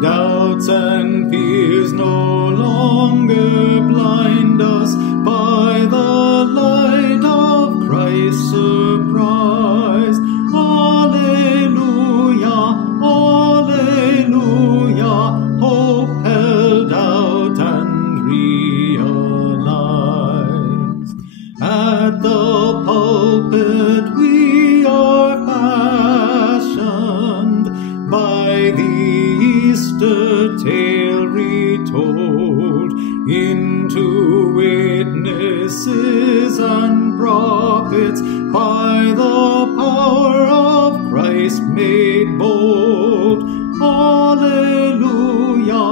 Doubts and fears no longer blind us by the light of Christ's surprise. Alleluia, alleluia, hope held out and realized. At the pulpit we are fashioned by the Easter tale retold, into witnesses and prophets by the power of Christ made bold. Alleluia,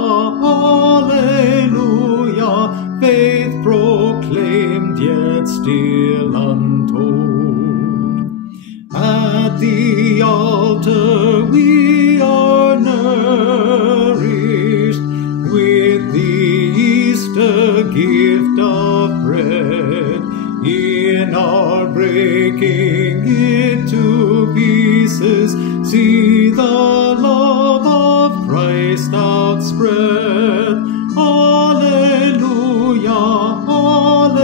alleluia, faith proclaimed yet still untold. At the altar we are nourished with the Easter gift of bread. In our breaking it to pieces, see the love of Christ outspread. Alleluia,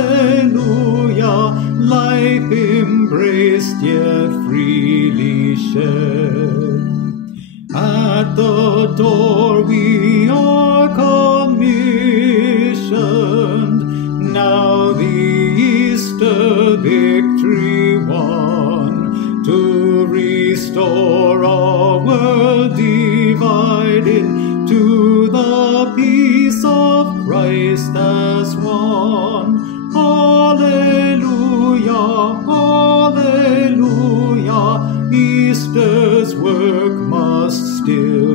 alleluia, life embraced yet freely shed. At the door we are commissioned, now the Easter victory won, to restore a world divided to the peace of Christ as one. Alleluia, alleluia, Easter's work must still